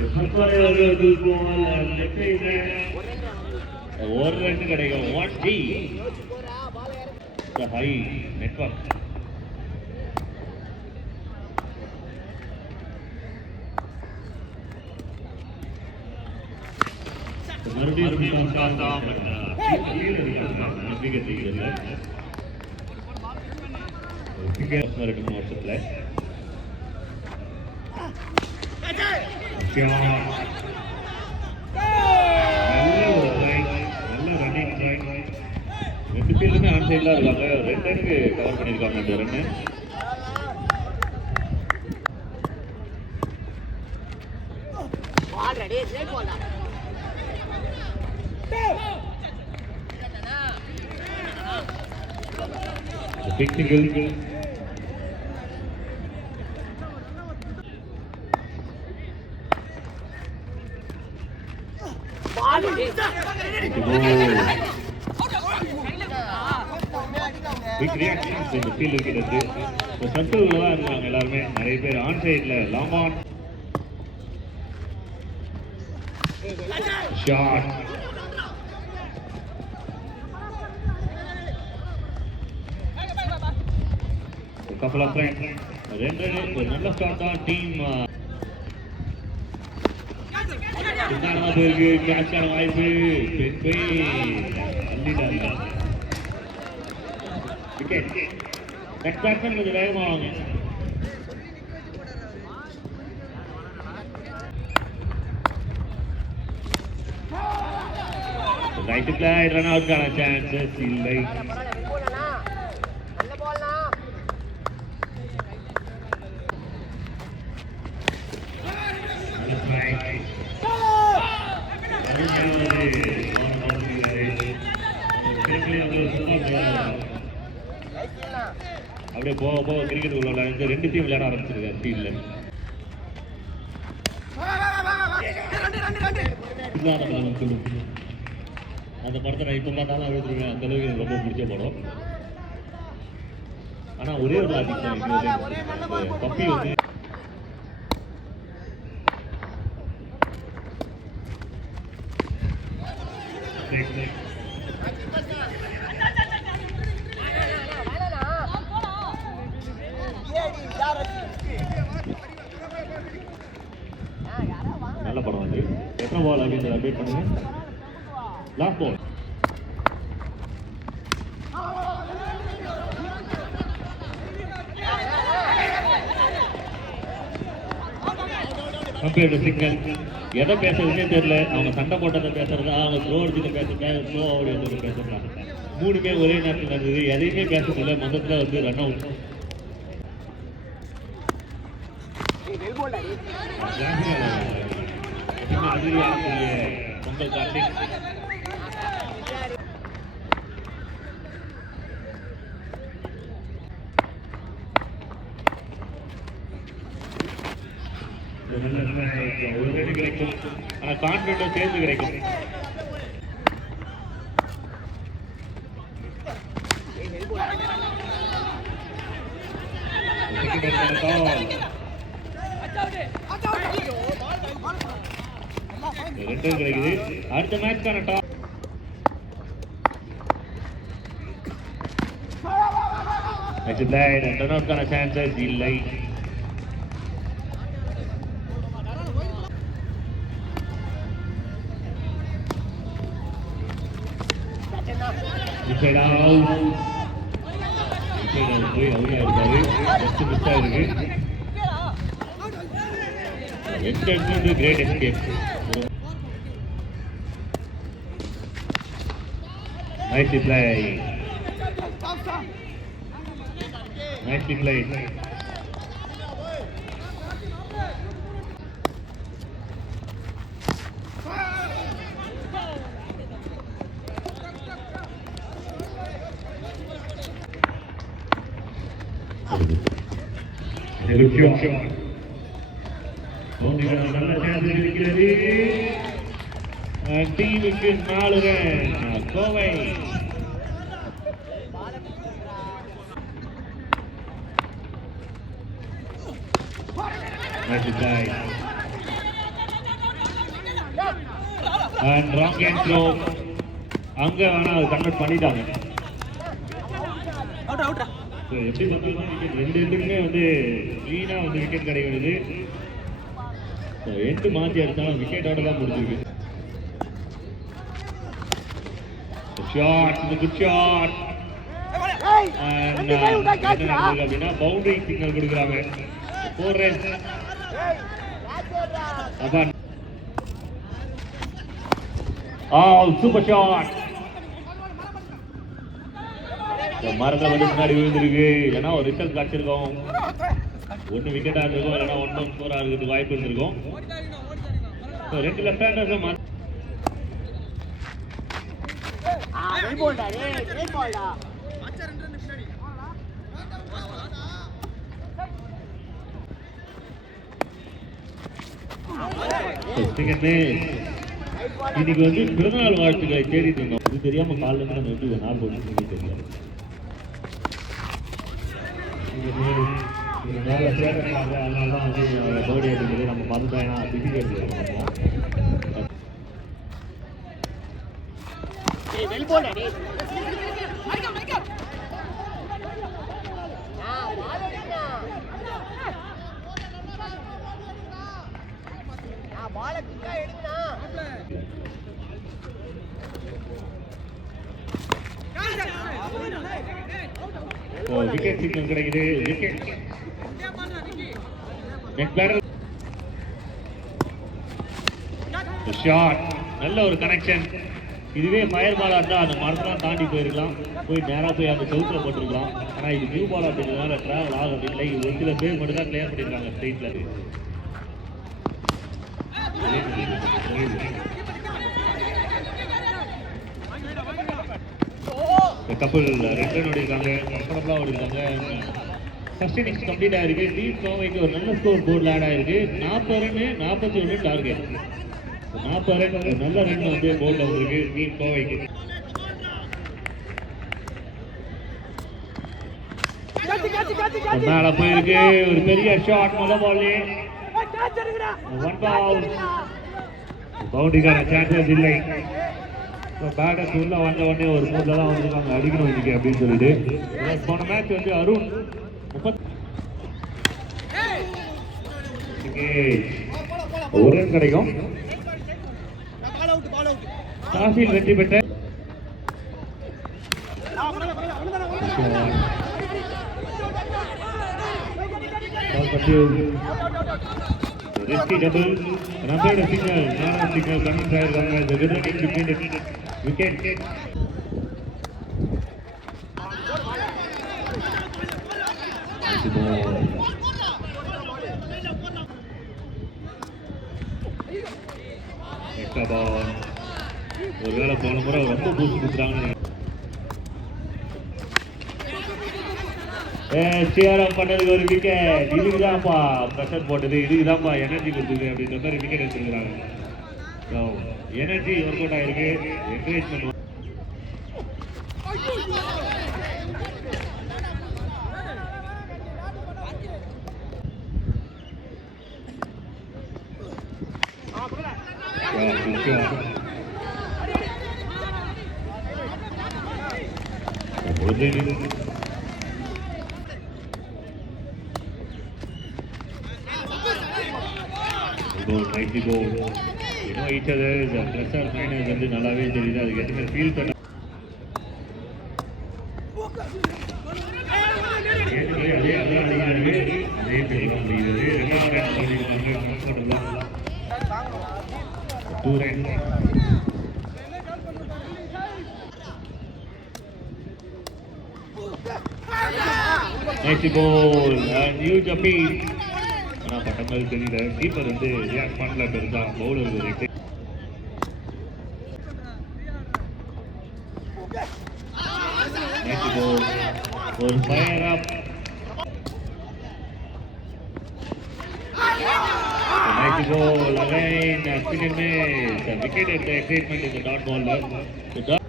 ஒரு ரன் கிடைக்கும். What the high network. மறுபடியும் வருஷத்துல ரெண்டு பேருமே ஆன் சைட்ல இருக்காங்க. 2 ரன்னுக்கு கவர் பண்ணிருக்காங்க. அந்த ரன்னு டெக்னிக்கல் பிக் ரியாக்ஷன்ஸ் இந்த ஃபீல்ட் இருக்கிறது. சர்க்கிள்ல தான் இருக்காங்க எல்லாருமே. நிறைய பேர் ஆன் சைட்ல long on shot. couple of friends. 2 run ஒரு நல்ல ஸ்டார்ட் தான் டீம். கேட்சான வாய்ப்பு விக்கெட். நெக்ஸ்ட் பேட்ஸ்மேன் கொஞ்சம் வேகமாக வாங்க. ரைட்டுக்குள்ள ரன் அவுட்கான சான்சஸ் இல்லை. அப்படியே போக போக கிரிக்கெட் உள்ள விளையாண்டு 2 டீம் விளையாட ஆரம்பிச்சிருக்காரு ஃபீல்ட்ல. அந்த படத்தை நான் இப்போ பார்த்தாலும் அழுதுருவேன். அந்த அளவுக்கு எனக்கு ரொம்ப பிடிச்ச படம். ஆனா ஒரே ஒரு லாஜிக் தான். பப்பி வந்து நல்ல படம் வந்து எத்தனை பால் அப்படின்னு அப்டேட் பண்ணுங்க. Last ball compared signal. எதை பேசுறதுன்னே தெரியல. அவங்க சண்டை போட்டதை பேசுறதா, அவங்க ஸ்லோ அடிச்சதை பேசுறதா, ஸ்லோ ஓடி வந்ததை பேசுறாங்க. 3மே ஒரே நேரத்தில் நடந்தது. எதையுமே பேசுறதில்ல. மொத்தத்தில் வந்து ரன் அவுட். பொங்கல் கார்த்திக் ஒரு ரன் கிடைக்கும். ஆனா கான்பிடன்ஸ் சேர்ந்து கிடைக்கும். ரெண்டு கிடைக்குது. அடுத்த மேட்ச்க்கான டாப் ரன்அவுட்கான சான்சஸ் இல்லை. போய் அவரே இருக்காரு. ஜஸ்ட் மிஸ் ஆயிருக்கு. Great escape. Nicely played. Nicely played. டீமுக்கு 4 ரன். கோவை அண்ட் ராங் ஹேண்ட் த்ரோ. அங்க வேணா அது கன்வெர்ட் பண்ணிட்டாங்க. எப்படி பார்த்தாலும் விக்கெட் ரெண்டு எண்டுக்குமே வந்து கிளீனா வந்து விக்கெட் கிடைக்கிறது. எண்டு மாற்றி அடித்தாலும் விக்கெட்டோட தான் முடிஞ்சிருக்கு. Shot, good shot. அப்படின்னா பவுண்டரி சிக்னல் கொடுக்குறாங்க. 4 ரன்ஸ். Super shot. மரத்தில் வந்து முன்னாடி விழுந்திருக்கு. இல்லைன்னா ஒரு ரிசல்ட் காட்சிருக்கோம். ஒன்று விக்கெட்டாக இருந்திருக்கும், இல்லைன்னா 1 ஸ்கோராக இருக்கிறதுக்கு வாய்ப்பு இருந்திருக்கும். 2 லெஃப்ட் ஹேண்டர்ஸ் இன்னைக்கு வந்து பிறந்தநாள் வாழ்த்துக்களை தேடிட்டு இருந்தோம். இது தெரியாம காலில் இருந்து நம்ம எப்படி நாள் போட்டு தெரியல. மேலே சேர்க்கிறாங்க, அதனால தான் வந்து பர்த்டே அப்படிங்கிறது நம்ம மறந்துட்டோம். பிஸி எடுத்துருக்கோம். விக்கெட் சிக்னல் கிடைக்குது. Wicket shot. நல்ல ஒரு கனெக்ஷன். இதுவே ஃபயர் பாலா இருந்தால் அந்த மரத்தெல்லாம் தாண்டி போயிருக்கலாம், போய் நேராக போய் அந்த சவுத்தில் போட்டிருக்கலாம். ஆனால் இது நியூ பால் அப்படிங்கிறதுனால ட்ராவல் ஆகவில்லை. ஒரு சில பேர் மட்டும் தான் கிளியர் பண்ணியிருக்காங்க ஸ்ட்ரெயிட்டில். கப்பல் 2 ரன் ஓடிருக்காங்க, கம்ஃபர்டபுளாக ஓடிருக்காங்க. ஃபர்ஸ்ட் இன்னிங்ஸ் கம்ப்ளீட் ஆயிருக்கு. டீம் கோவைக்கு ஒரு நல்ல ஸ்கோர் போர்டில் ஆட் ஆயிருக்கு. 40 ரன் 41 டார்கெட். 40 ரன் நல்ல ரன் வந்து போர்டில் வந்திருக்கு டீம் கோவைக்கு. மேல போயிருக்கு. ஒரு பெரிய ஷாட் முதல் பால்லே. 1 பால். பவுண்டரிக்கான சான்சஸ் இல்லை. பேட்டர்ஸ் உள்ள வந்த உடனே ஒரு மூட்ல தான் வந்துருக்காங்க, அடிக்கணும் இன்னைக்கு அப்படின்னு சொல்லிட்டு. போன மேட்ச் வந்து அருண் 1 ரன் கிடைக்கும். காசில் வெற்றி பெற்ற risky double. Another signal, not a signal coming by Ranga. The winner in between the wicket. Extra ball. ஒரு வேளை போன முறை ரொம்ப பூஸ்ட் கொடுக்குறாங்க. சிஆர் பண்ணதுக்கு ஒரு விக்கெட். இதுக்கு தான்ப்பா ப்ரெஷர் போட்டது, இதுக்கு தான்ப்பா எனர்ஜி கொடுத்தது அப்படின்ற மாதிரி விக்கெட் எடுத்துருக்காங்க. எனர்ஜி ஒர்க் அவுட் ஆயிருக்கு. Encouragement try to go. You know each other is a plus or minus வந்து நல்லாவே தெரியுது. அதுக்கு எத்தனை ஃபீல் பண்ண next ball and huge appeal. ஆனால் பட்டங்கள் தெரியல. கீப்பர் வந்து ரியாக்ட் பண்ணல. பெருசா பவுலர் ஒரு fire up. Nice goal again. Second miss. The wicket at the excitement in the dot ball. The dot.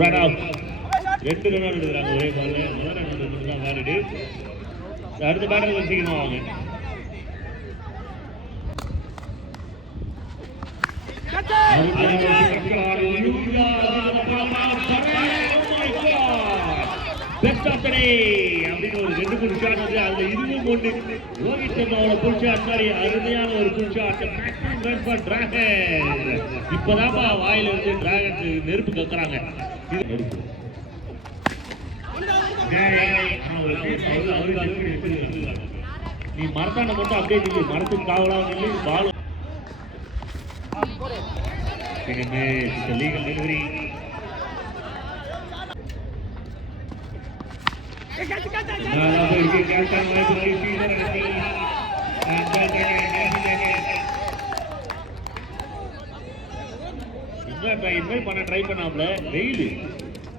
Run out. 2 run out எடுக்கிறாங்க ஒரே பால்ல. முதல் ரன் தான் வாலிடு. அடுத்த பேட்டர் கொஞ்சம் சீக்கிரமா வாங்க. பெஸ்ட் ஆஃப் தி டே அப்படின்னு ஒரு 2 புல் ஷாட் வந்து அதுல இதுவும் ஒன்று. ரோஹித் சர்மாவோட புல் ஷாட் மாதிரி அருமையான ஒரு pull shot. Maximum run for Dragon. இப்பதான்ப்பா வாயில இருந்து டிராகன் நெருப்பு கக்குறாங்க. இது நெருப்பு நீ மரத்தாண்ட மட்டும் அப்படியே நில்லு. மரத்துக்கு காவலா நில்லு. பால் லீகல் டெலிவரி. இனிமேல் பண்ண ட்ரை பண்ணாமல வெயில்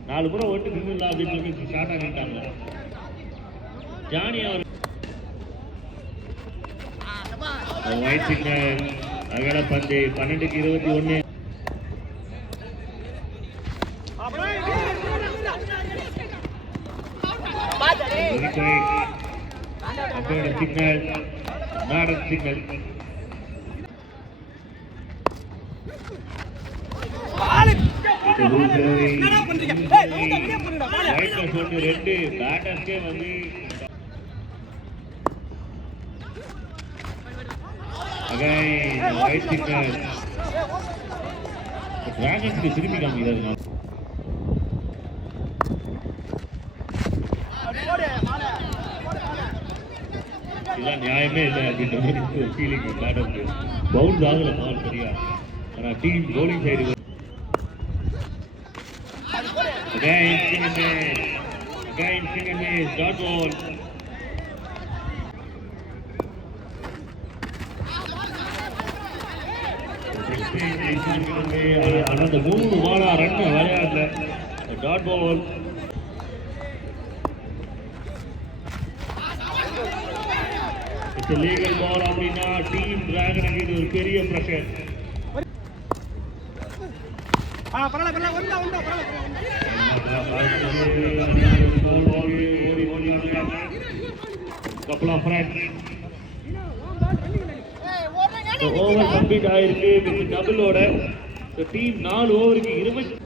4 முறை ஓட்டு நின்று அப்படின்னு சொல்லி ஸ்டார்ட் ஆகிட்டாங்க. ஜானி அவர் ஒயிட் சிக்னல் அகல பந்து 12-21. சிக்னல் நாடன் சிக்னல். ரெண்டு பேட்டர்ஸ்கே வந்து ஒயிட் சிக்னல். டிராகன்ஸ்க்கு திரும்பி காமிக்கிறது. இதெல்லாம் நியாயமே இல்லை அப்படின்ற மாதிரி ஒரு ஃபீலிங் பேட்டர்ஸ்க்கு. பவுன்ஸ் ஆகல பால் சரியா. ஆனால் team bowling side dot ball. அந்த 3 பாலா ரன் விளையாடல. Dot ball. லீகல் பால் அப்படின்னா டீம் டிராகனுக்கு இது ஒரு பெரிய pressure. couple of runs. The over complete ஆயிருக்கு with double ஓட. The team 4 ஓவருக்கு 20.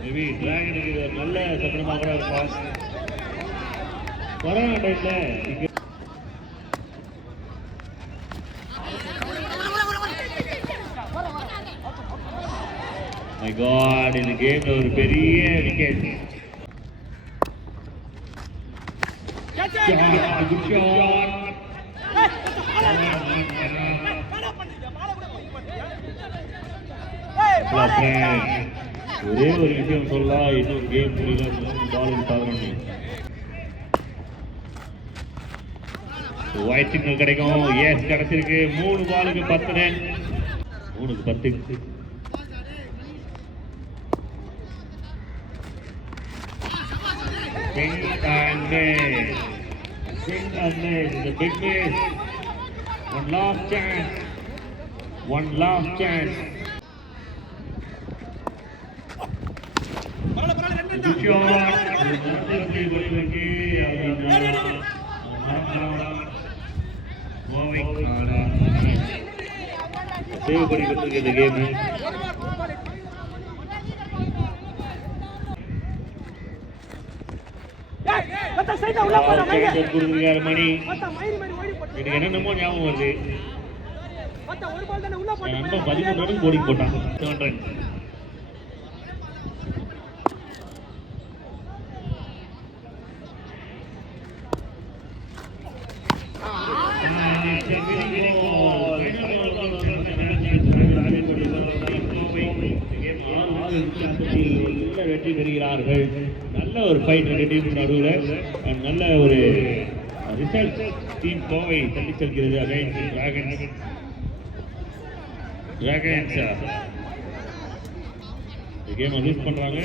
மேபி டிராகனுக்கு நல்ல சக்கரமாக கூட இருப்பான். கொரோனா டைம்ல my god இந்த கேம்ல ஒரு பெரிய விக்கெட். ஒரே ஒரு விஷயம் சொல்லலாம், இன்னொரு கேம் பாலிங் பார்க்கணும். ஒயிட் சிக்னல் கிடைக்கும். எஸ் கிடைச்சிருக்கு. 3 பாலுக்கு 10 run. 3க்கு 10. Swing and miss. Swing and miss. The big miss. One last chance. One last chance. Good shot. Save பண்ணிட்டு இந்த கேம். மணி எனக்கு என்னென்னமோ ஞாபகம் வருது. என் நண்பன் 13 ரன் போலிங் போட்டான். 7 ரன். வெற்றி பெறுகிறார்கள். நல்ல ஒரு ஃபைட் ரெண்டு டீம் நடுவில். நல்ல ஒரு ரிசல்ட். டீம் கோவை தள்ளி செல்கிறது. Against dragons. கேம் லூஸ் பண்றாங்க.